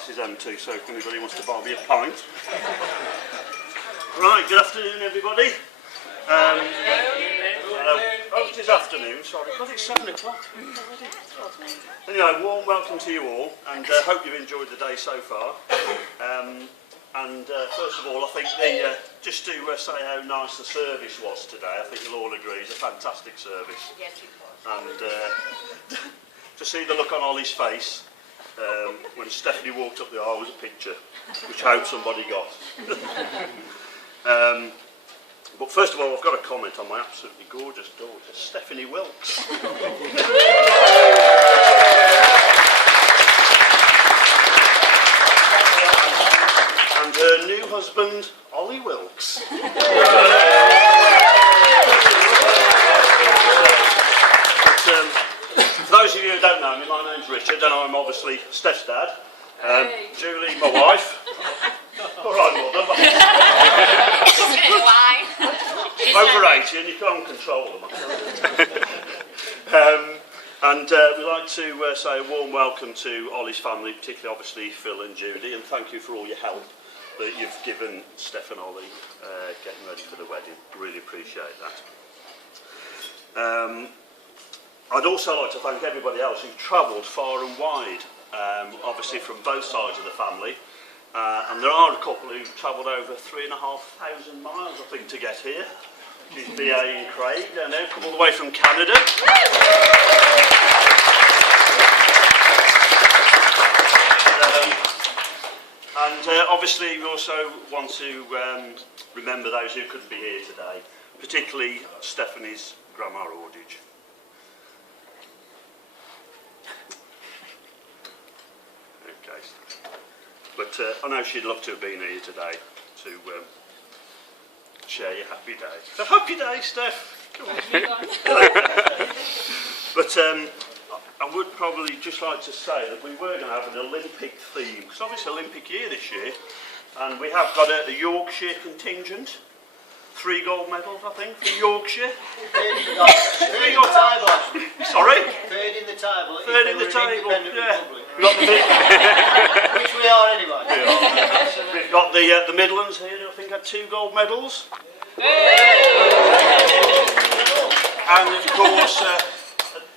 glass is empty, so if anybody wants to buy me a pint. Right, good afternoon, everybody. It is afternoon, sorry, because it's 7 o'clock. Anyway, warm welcome to you all, and hope you've enjoyed the day so far. First of all, I think just to say how nice the service was today, I think you'll all agree it's a fantastic service. Yes, it was. And to see the look on Ollie's face when Stephanie walked up the aisle was a picture, which I hope somebody got. But first of all, I've got a comment on my absolutely gorgeous daughter, Stephanie Wilkes. And her new husband, Ollie Wilkes. For those of you who don't know me, my name's Richard, and I'm obviously Steph's dad. Julie, my wife. All right, well done. Over 80, and you can't control them. We'd like to say a warm welcome to Ollie's family, particularly obviously Phil and Judy, and thank you for all your help that you've given Steph and Ollie getting ready for the wedding. Really appreciate that. I'd also like to thank everybody else who've travelled far and wide, obviously from both sides of the family. And there are a couple who've travelled over 3,500 miles, I think, to get here. Which is BA and Craig down there, come all the way from Canada. Obviously we also want to remember those who couldn't be here today, particularly Stephanie's grandma Ordage. Okay. But I know she'd love to have been here today to share your happy day. So happy day, Steph. Come on. But I would probably just like to say that we were going to have an Olympic theme, because obviously Olympic year this year, and we have got a Yorkshire contingent. 3 gold medals, I think, for Yorkshire. Third in the table. Sorry? Third in the table. Third in the table, yeah. We've got the Which we are anyway. We've got the Midlands here, I think, had 2 gold medals. And of course,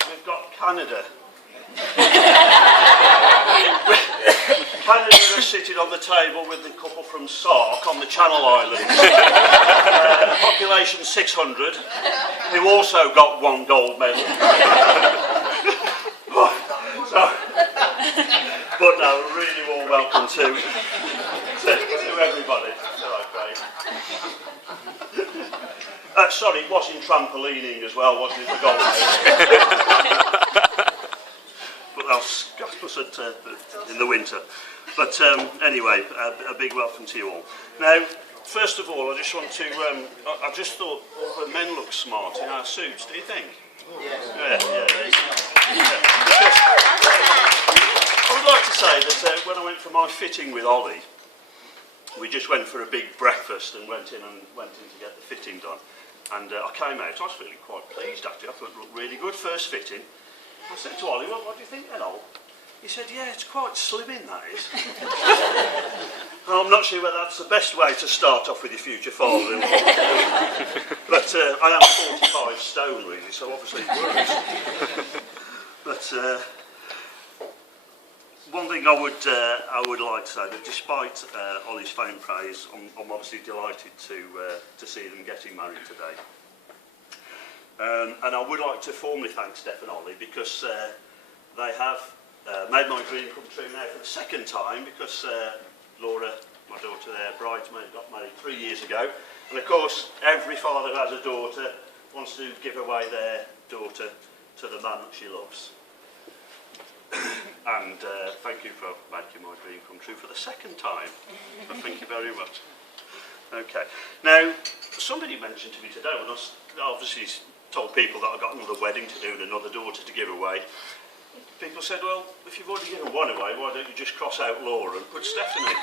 we've got Canada. Canada is sitting on the table with the couple from Sark on the Channel Islands. Population 600, who also got 1 gold medal. But no, really warm welcome to everybody. Sorry, it was in trampolining as well, wasn't it, the gold medal? But they'll scuff us in the winter. But anyway, a big welcome to you all. Now, first of all, I just want to, I just thought all the men look smart in our suits, do you think? Yes. Yeah. I would like to say that when I went for my fitting with Ollie, we just went for a big breakfast and went in to get the fitting done. And I came out, I was feeling quite pleased actually, I thought it looked really good, first fitting. I said to Ollie, what do you think then, Ol? He said, yeah, it's quite slim in, that is. I'm not sure whether that's the best way to start off with your future father-in-law. But I am 45 stone, really, so obviously it works. But one thing I would like to say, that despite Ollie's faint praise, I'm obviously delighted to see them getting married today. And I would like to formally thank Steph and Ollie, because they have made my dream come true now for the 2nd time, because Laura, my daughter there, bridesmaid, got married 3 years ago. And of course, every father who has a daughter wants to give away their daughter to the man that she loves. And thank you for making my dream come true for the 2nd time. So thank you very much. Okay. Now, somebody mentioned to me today, when I obviously told people that I've got another wedding to do and another daughter to give away, people said, well, if you've already given one away, why don't you just cross out Laura and put Stephanie?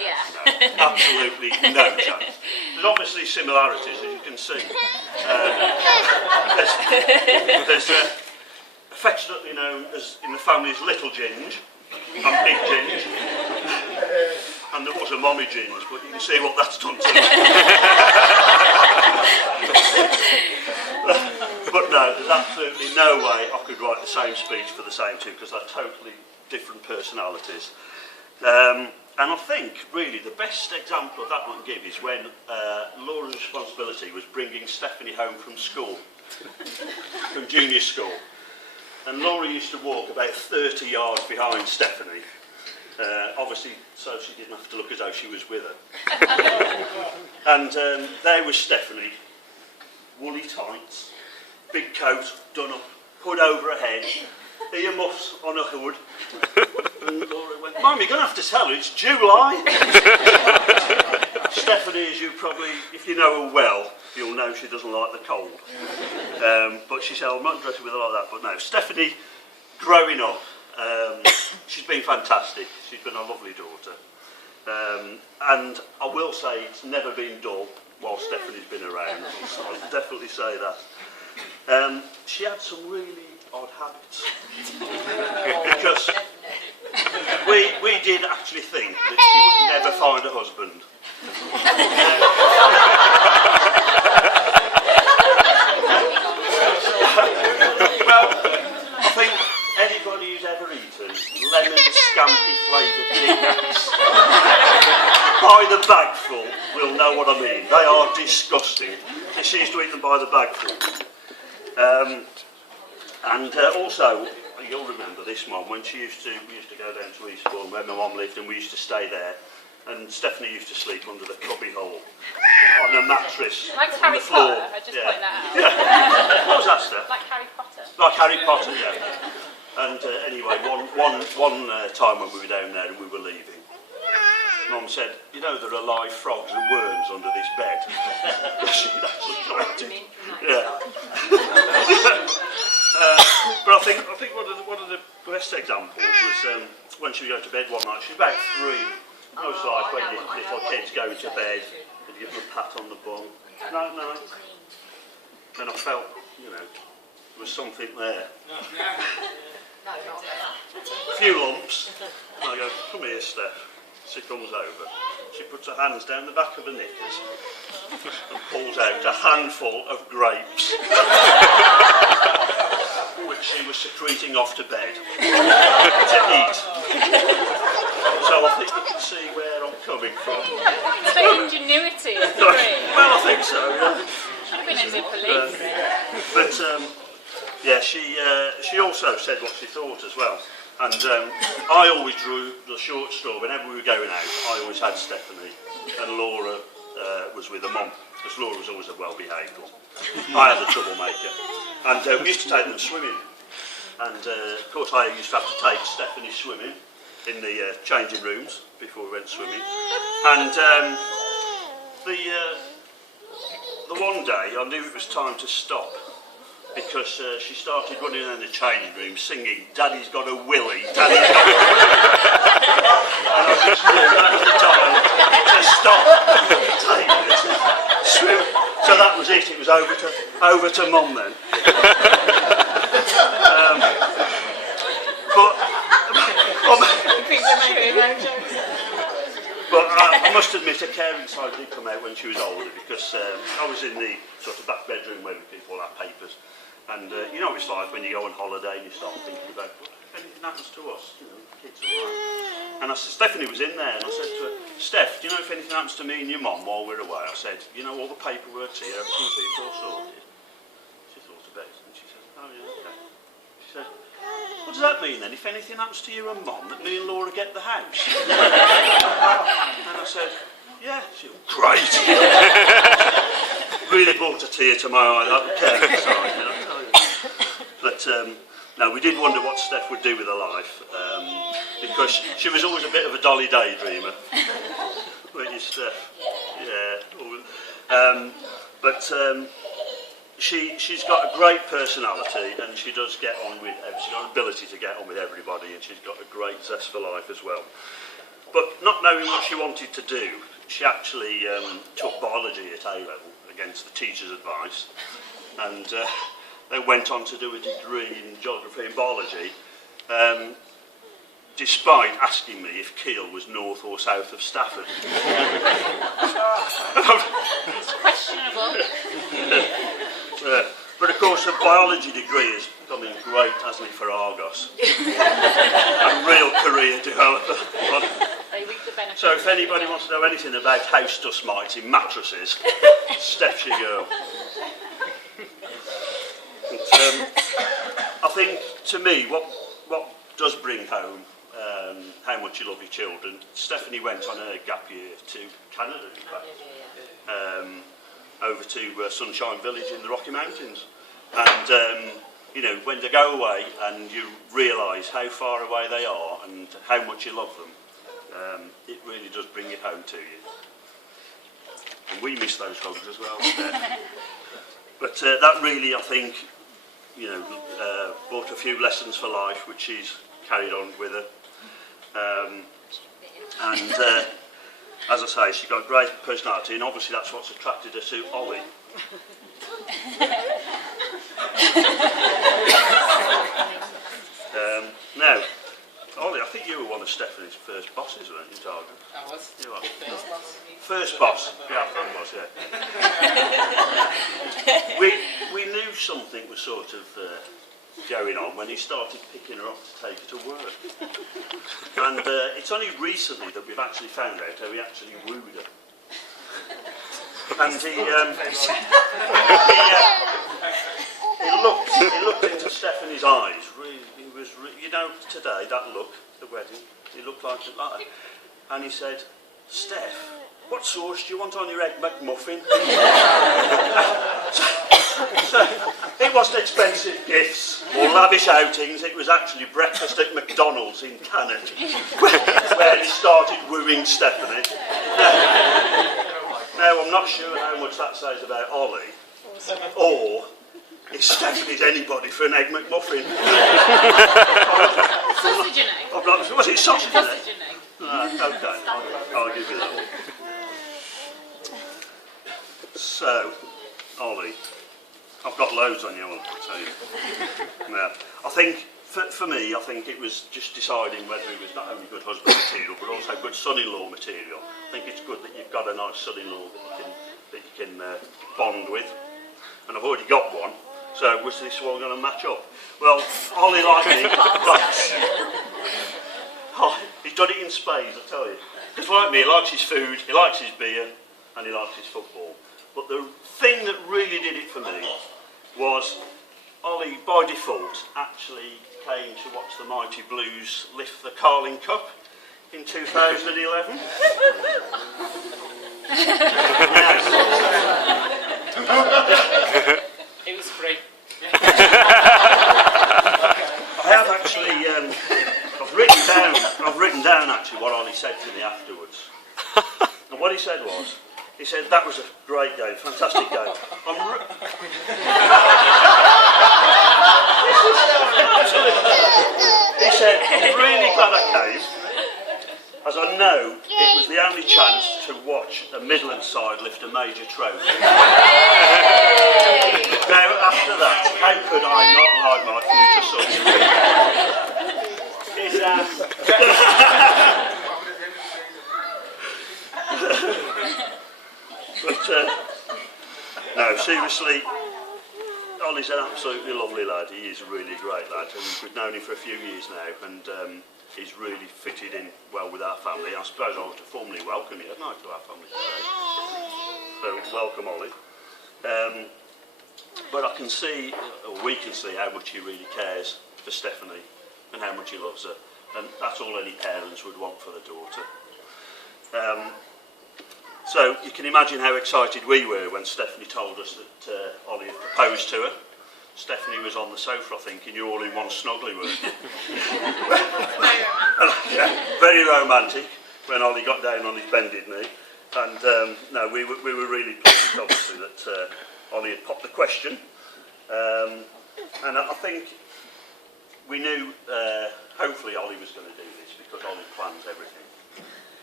Yeah. No, absolutely no chance. There's obviously similarities, as you can see. There's affectionately known as in the family as Little Ginge, I'm Big Ginge. And there was a Mommy Ginge, but you can see what that's done to me. But no, there's absolutely no way I could write the same speech for the same two, because they're totally different personalities. And I think, really, the best example of that I can give is when Laura's responsibility was bringing Stephanie home from school, from junior school. And Laura used to walk about 30 yards behind Stephanie, obviously so she didn't have to look as though she was with her. And there was Stephanie, woolly tights, big coat done up, hood over her head, earmuffs on her hood. And Laura went, "Mum, you're going to have to tell her it's July." Stephanie, as you probably, if you know her well, you'll know she doesn't like the cold. But she said, "I'm not dressing with her like that." But no, Stephanie, growing up, she's been fantastic. She's been a lovely daughter. And I will say it's never been dull while Stephanie's been around. I'll definitely say that. She had some really odd habits. Because we did actually think that she would never find a husband. Well, I think anybody who's ever eaten lemon scampi flavoured knickknacks by the bagful will know what I mean. They are disgusting. She used to eat them by the bagful. And also, you'll remember this one, when we used to go down to Eastbourne where my mum lived, and we used to stay there, and Stephanie used to sleep under the cubby hole on a mattress Like on Harry the floor. Potter, I just point that out. Yeah. What was that, Steph? Like Harry Potter. Like Harry Potter, yeah. And anyway, one time when we were down there and we were leaving, Mum said, "You know there are live frogs and worms under this bed." She'd actually collected. Yeah. But I think one of the best examples was when she would go to bed one night. She was about 3. Most like when your little kids go to bed and you give them a pat on the bum. Night, night. And I felt, there was something there. A few lumps. And I go, "Come here, Steph." She comes over. She puts her hands down the back of her knickers and pulls out a handful of grapes, which she was secreting off to bed to eat. So I think you can see where I'm coming from. It's the ingenuity of the three. Well, I think so, yeah. Should have been in the police. But yeah, she also said what she thought as well. And I always drew the short straw. Whenever we were going out, I always had Stephanie, and Laura was with her mum, because Laura was always a well-behaved one. I had the troublemaker. And we used to take them swimming. And of course I used to have to take Stephanie swimming in the changing rooms before we went swimming. And the one day I knew it was time to stop, because she started running in the changing room singing, "Daddy's got a willy, Daddy's got a willy." And I just knew that was the time to stop, take her to swim. So that was it. It was over to Mum then. But I must admit, a caring side did come out when she was older, because I was in the sort of back bedroom where people have papers. And you know what it's like when you go on holiday and you start thinking about, well, if anything happens to us, kids are right. And I said, Stephanie was in there, and I said to her, "Steph, do you know if anything happens to me and your mum while we're away?" I said, "All the paperwork's here, everything's here, it's all sorted." She thought about it, and she said, "Oh yeah, okay." She said, "What does that mean then? If anything happens to you and mum, that me and Laura get the house?" And I said, "Yeah." She said, "Great." Really brought a tear to my eye, that caring side, But no, we did wonder what Steph would do with her life, because she was always a bit of a dolly daydreamer. Weren't you, Steph? Yeah. But she's got a great personality, and she does get on with. She's got an ability to get on with everybody, and she's got a great zest for life as well. But not knowing what she wanted to do, she actually took biology at A level against the teacher's advice, and then went on to do a degree in geography and biology. despite asking me if Kiel was north or south of Stafford. It's questionable. But of course, a biology degree is becoming great, hasn't it, for Argos? A real career developer. They reap the benefits. So if anybody wants to know anything about house dust mites in mattresses, Steph's your girl. But, I think, to me, what does bring home how much you love your children, Stephanie went on a gap year to Canada, in fact, over to Sunshine Village in the Rocky Mountains. And, you know, when they go away and you realise how far away they are and how much you love them, it really does bring it home to you. And we miss those hugs as well. But that really, I think, you know, brought a few lessons for life, which she's carried on with her. And as I say, she's got a great personality, and obviously that's what's attracted her to Ollie. Now, Ollie, I think you were one of Stephanie's first bosses, weren't you, Target? I was. You are. First boss. First boss. Yeah, first boss, yeah. we knew something was sort of going on when he started picking her up to take her to work. And it's only recently that we've actually found out how he actually wooed her. And he looked into Stephanie's eyes. He was, you know, today, that look, the wedding, he looked like that. And he said, "Steph, what sauce do you want on your egg McMuffin?" So it wasn't expensive gifts or lavish outings, it was actually breakfast at McDonald's in Cannock where he started wooing Stephanie. Now I'm not sure how much that says about Ollie, or if Stephanie's anybody for an egg McMuffin. Sausage and egg. Was it sausage and egg? Sausage and egg. Okay, I'll give you that one. So, Ollie, I've got loads on you, I want to tell you. Now, I think, for me, I think it was just deciding whether he was not only good husband material, but also good son-in-law material. I think it's good that you've got a nice son-in-law that you can bond with. And I've already got one, so was this one going to match up? Well, Ollie, like me, he's done it in spades, I tell you. Just like me, he likes his food, he likes his beer, and he likes his football. But the thing that really did it for me was Ollie, by default, actually came to watch the Mighty Blues lift the Carling Cup in 2011. It was free. I have actually, I've written down actually what Ollie said to me afterwards. And what he said was, he said, "That was a great game, fantastic game. He said, "I'm really glad I came, as I know it was the only chance to watch a Midland side lift a major trophy." Now, after that, how could I not like my future son? But, no, seriously, Ollie's an absolutely lovely lad. He is a really great lad, and we've known him for a few years now, and he's really fitted in well with our family. I suppose I ought to formally welcome you, hadn't I, to our family today. So, welcome, Ollie. But I can see, or we can see, how much he really cares for Stephanie and how much he loves her, and that's all any parents would want for their daughter. So you can imagine how excited we were when Stephanie told us that Ollie had proposed to her. Stephanie was on the sofa, I think, and you're all in one snuggly, weren't you? Yeah, very romantic when Ollie got down on his bended knee. And no, we were really pleased, obviously, that Ollie had popped the question. And I think we knew, hopefully, Ollie was going to do this because Ollie plans everything.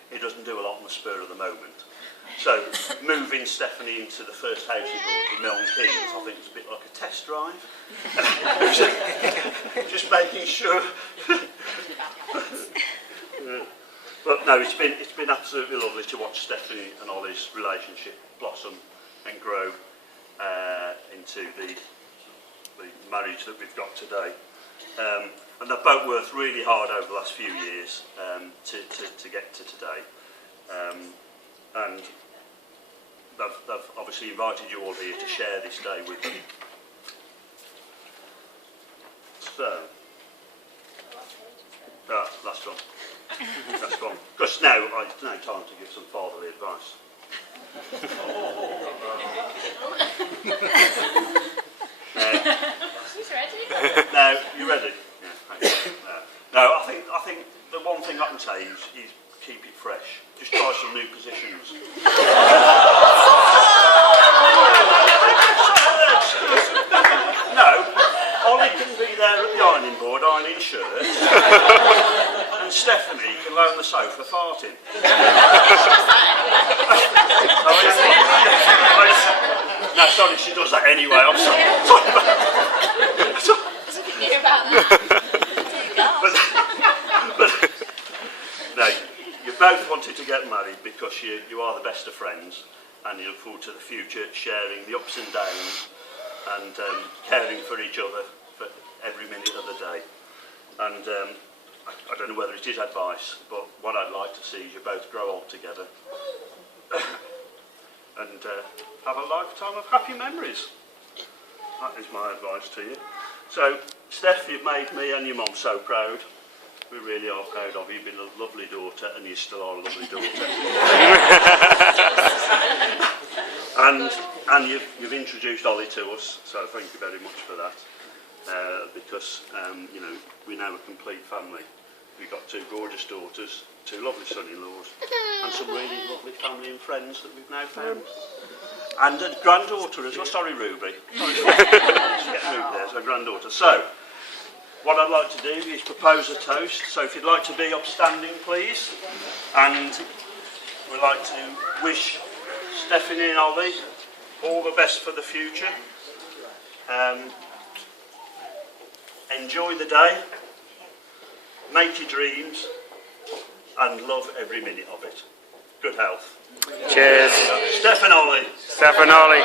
He doesn't do a lot on the spur of the moment. So, moving Stephanie into the first house he bought in Milton Keynes, I think it was a bit like a test drive. Just making sure But no, it's been absolutely lovely to watch Stephanie and Ollie's relationship blossom and grow into the marriage that we've got today. And they've both worked really hard over the last few years to get to today. And they've obviously invited you all here to share this day with them. So, last one. Last one. Because now it's now time to give some fatherly advice. He's ready. Now, you ready? Yeah, okay. No, I think the one thing I can say is keep it fresh. Just try some new positions. No, Ollie can be there at the ironing board ironing shirts, and Stephanie can lay on the sofa farting. No, sorry, she does that anyway. I'm sorry. Hear about that. But no, you both wanted to get married because you are the best of friends, and you look forward to the future, sharing the ups and downs, and caring for each other for every minute of the day. And I don't know whether it is advice, but what I'd like to see is you both grow old together and have a lifetime of happy memories. That is my advice to you. So, Steph, you've made me and your mum so proud. We really are proud of you. You've been a lovely daughter, and you still are a lovely daughter. and you've introduced Ollie to us, so thank you very much for that. Because you know, we're now a complete family. We've got two gorgeous daughters, two lovely son-in-laws, and some really lovely family and friends that we've now found. And a granddaughter as well. Sorry, Ruby. Sorry, get Ruby there, so a granddaughter. So, what I'd like to do is propose a toast. So if you'd like to be upstanding, please. And we'd like to wish Stephanie and Ollie all the best for the future. Enjoy the day, make your dreams, and love every minute of it. Good health. Cheers. Steph and Ollie. Steph and Ollie.